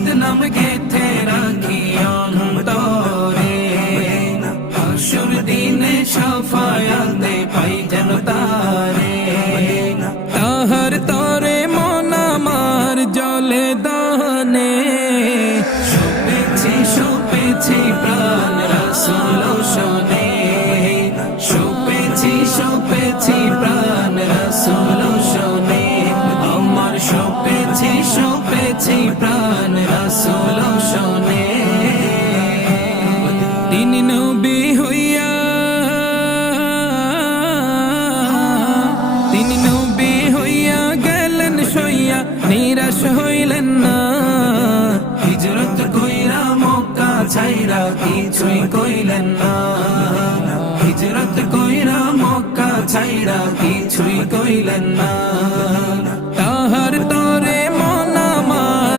বদনাম গেথে রাখি অন্তরে হাসুর দিনে শাফায়াতে পাই যেন তারে তাহার তরে মন আমার জলে দহনে শুপেছি প্রাণ রাসূল শোনে শুপেছি প্রাণ রাসূল শোনে আমার শুপেছি প্রাণ রাসূল শোনে তিনি নবী হইয়া গেলেন সইয়া নিরাশ হইলেন না হিজরত কইরা মক্কা ছাইরা কিছুই কইলেন না হিজরত কইরা মক্কা ছাইরা কিছুই কইলেন না